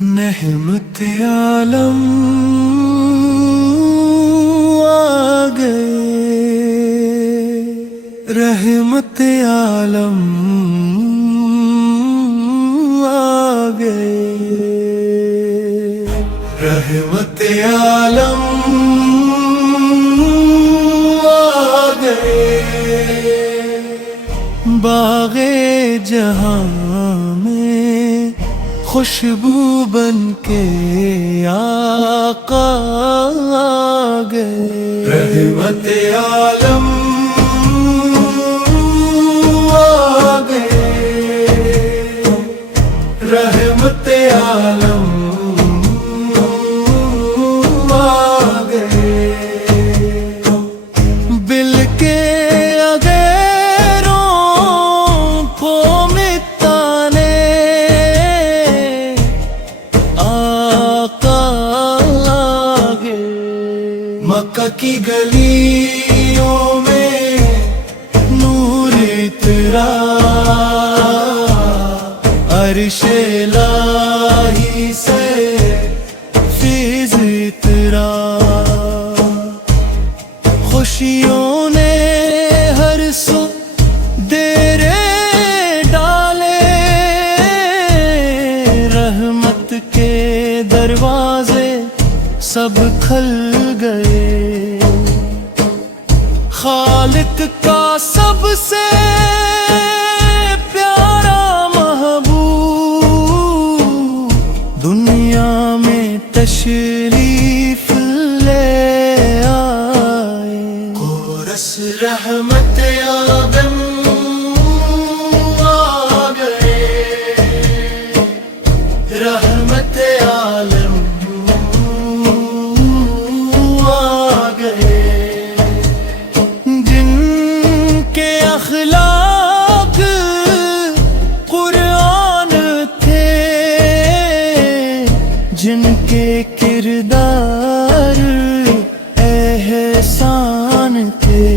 نعمت عالم آ گئے، رحمت عالم آ گئے، رحمت عالم آ گئے، باغ جہاں میں خوشبو بن کے آقا آ گئے، رحمت عالم آ گئے، رحمت عالم آ گئے، بل کے مکہ کی گلیوں میں نور اترا، عرش الہی سے فیض اترا، خوشیوں نے ہر سو ڈیرے ڈالے، رحمت کے دروازے سب کھل گئے، خالق کا سب سے پیارا محبوب دنیا میں تشریف لے آئے، کورس رحمت آدم آ گئے، رحمت عالم اخلاق قرآن تھے، جن کے کردار احسان تھے،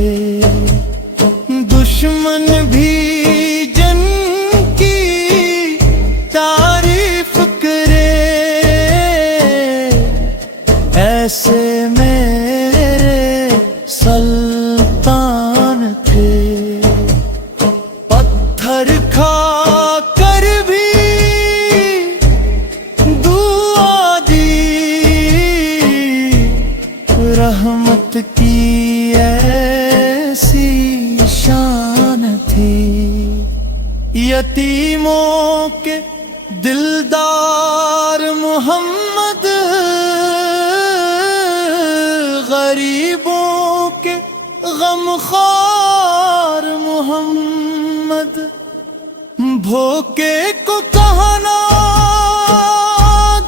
دشمن بھی جن کی تعریف کرے، ایسے میرے سلطان تھے، کھا کر بھی دعا دی، رحمت کی ایسی شان تھی، یتیموں کے دلدار محمد، غریبوں کے غمخوار محمد، بھوکے کو کہنا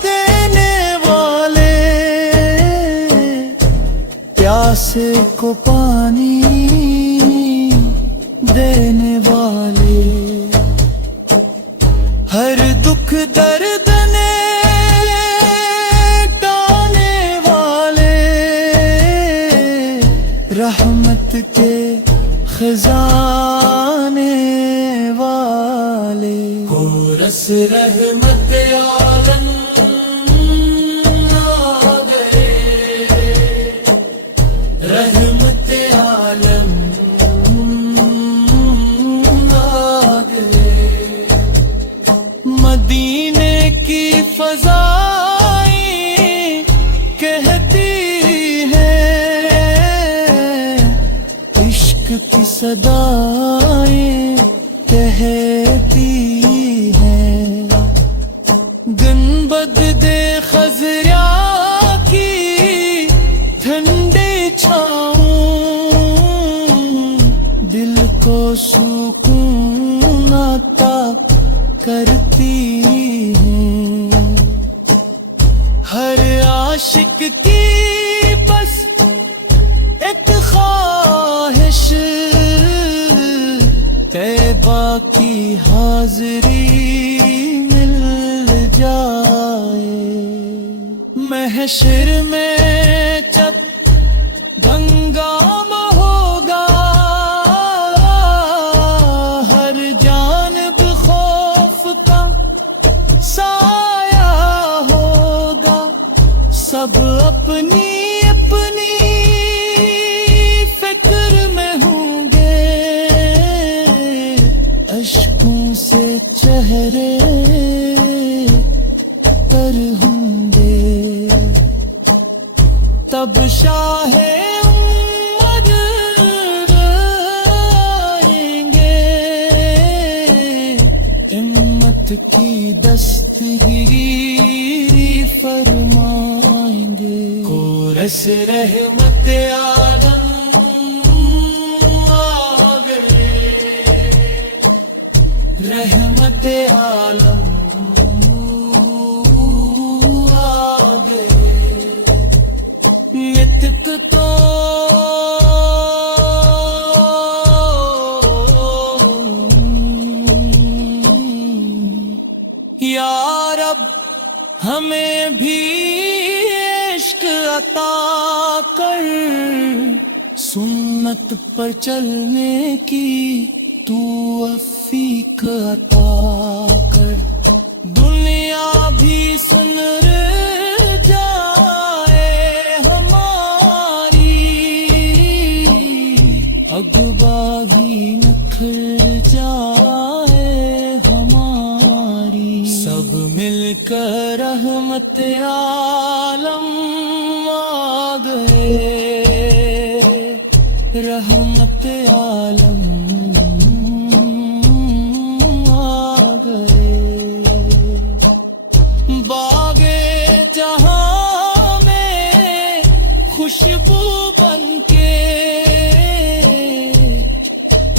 دینے والے، پیاسے کو پانی دینے والے، ہر دکھ درد نے ٹالنے والے، رحمت کے خزانے والے، کورس رحمت عالم آ گئے، رحمت عالم آ گئے، مدینے کی فضائیں کہتی ہیں، عشق کی صدائیں کہتی ہیں، گنبد دے خضرا کی ٹھنڈی چھاؤں، دل کو سکون عطا کرتی ہیں، ہر عاشق کی بس ایک خواہش، طیبہ کی حاضری مل جائے، محشر میں جب گنگام ہوگا، چہرے پر ہوں گے، تب شاہ امت آئیں گے، امت کی دستگیری فرمائیں گے۔ کورس رحمت عالم آ گئے، رحمت عالم آ گئے، نتت تو یا رب ہمیں بھی عشق عطا کر، سنت پر چلنے کی تو توفیق عطا کر، دنیا بھی سن جائے ہماری، اغبا بھی نکھر جائے ہماری، سب مل کر رحمت عالم آ گئے، رحمت عالم آ گئے، باغ جہاں میں خوشبو بن کے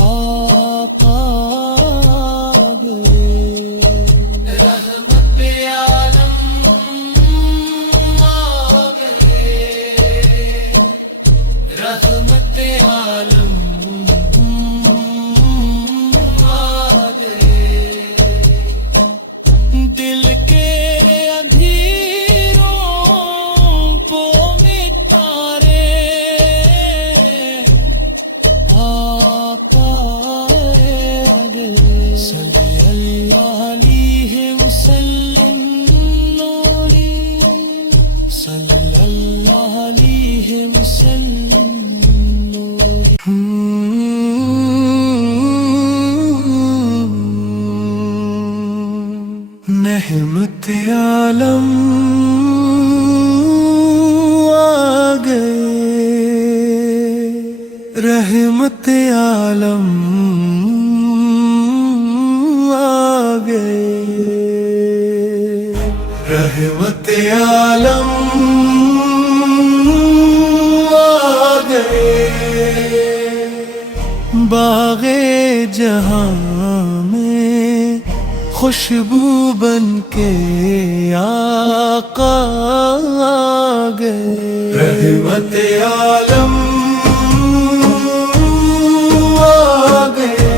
آقا آ گئے، رحمت عالم آ گئے، رحمت عالم آ گئے، دل کے اندھیروں کو مٹارے آقا آ گئے، صلی اللہ علیہ وسلم نوری، صلی اللہ علیہ وسلم نوری۔ رحمت عالم آ گئے، رحمت عالم آ گئے، رحمت عالم آ گئے، باغ جہاں میں خوشبو بن کے آقا آ گئے، رحمت عالم آ گئے،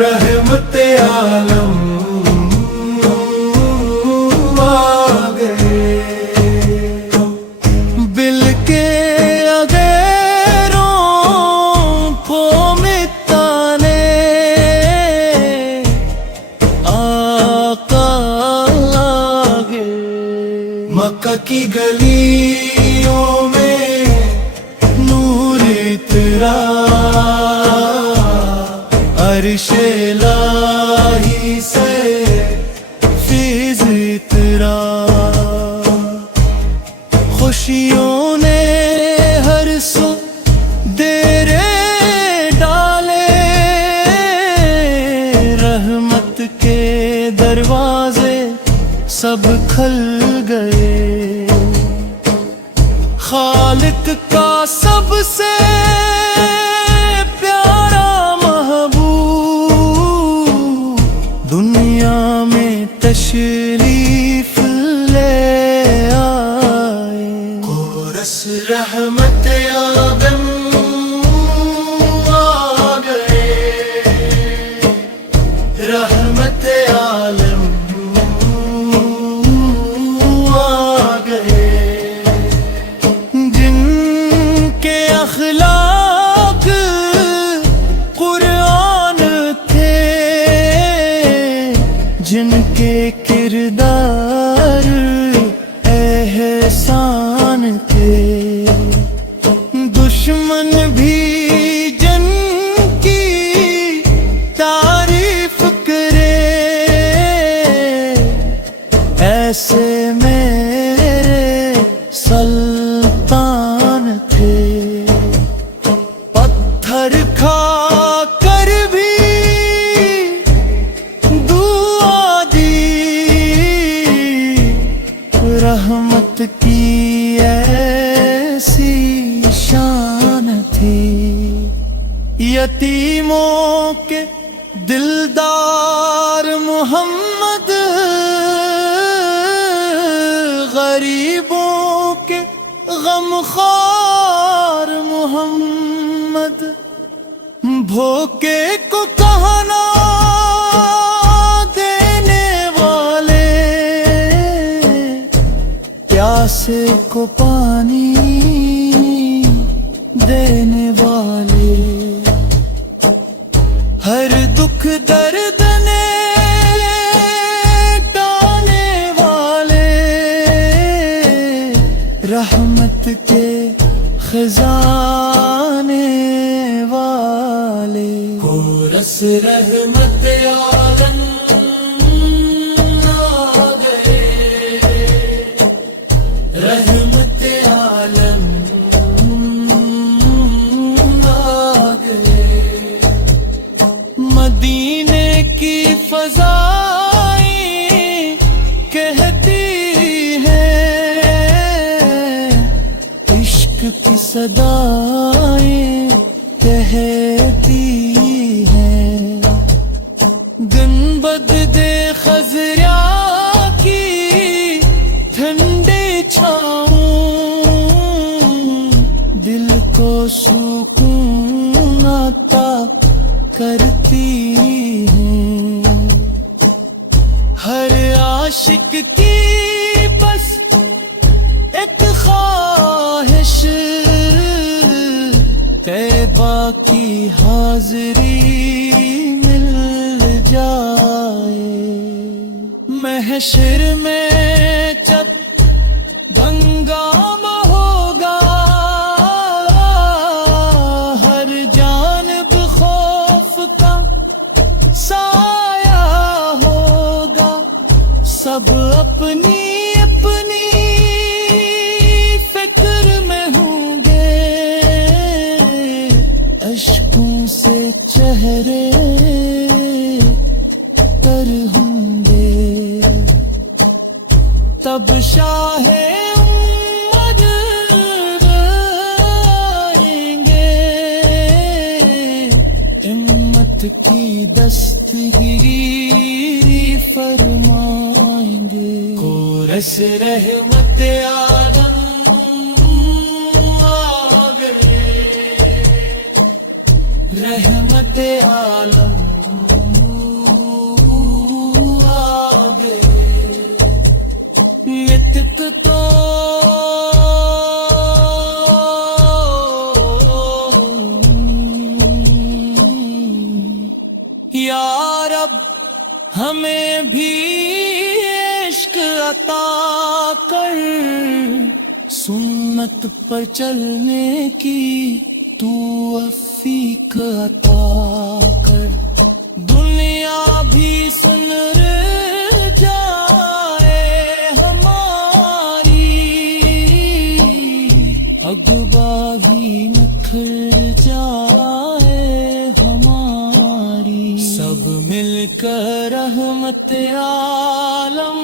رحمت عالم آ گئے، بل کے اغیروں کو مٹانے آقا آ گئے، مکہ کی گلیوں میں نور اترا، عرش الہی سے فیض اترا، خوشیوں نے ہر سو ڈیرے ڈالے، رحمت کے دروازے سب کھل گئے، خالق کا سب سے پیارا محبوب دنیا میں تشریف لے آئے، کورس رحمت عالم آ گئے، رحمت عالم زہر کھا کر بھی دعا دی، رحمت کی ایسی شان تھی، یتیموں کے دلدار محمد، غریبوں کے غمخوار محمد، بھوکے کو کہنا دینے والے، پیاسے کو پانی دینے والے، ہر دکھ درد نے ٹالنے والے، رحمت کے خزانے والے، کورس رحمت عالم آ گئے، رحمت عالم آ گئے، مدینے کی فضائیں کہتی ہیں، عشق کی صدائیں کہتی ہیں، گنبد دے خضرا کی ٹھنڈی چھاؤں، دل کو سکون عطا کرتی ہیں، ہر عاشق کی بس ایک خواہش، طیبہ کی حاضری مل جائے، محشر میں جب ہنگامہ ہوگا، ہر جانب خوف کا سایہ ہوگا، سب اپنی اپنی فکر میں ہوں گے، اشکوں سے چہرے تر ہوں گے، تب شاہ امت آئیں گے، امت کی دستگیری فرمائیں گے، کورس رحمت عالم آ گئے، رحمت عالم آ گئے، نتک تو یا رب ہمیں بھی عشق عطا کر، سنت پر چلنے کی توفیق عطا کر، دنیا بھی سن جائے ہماری، عقبہ بھی نکھر جائے ہماری، سب مل کر رحمت عالم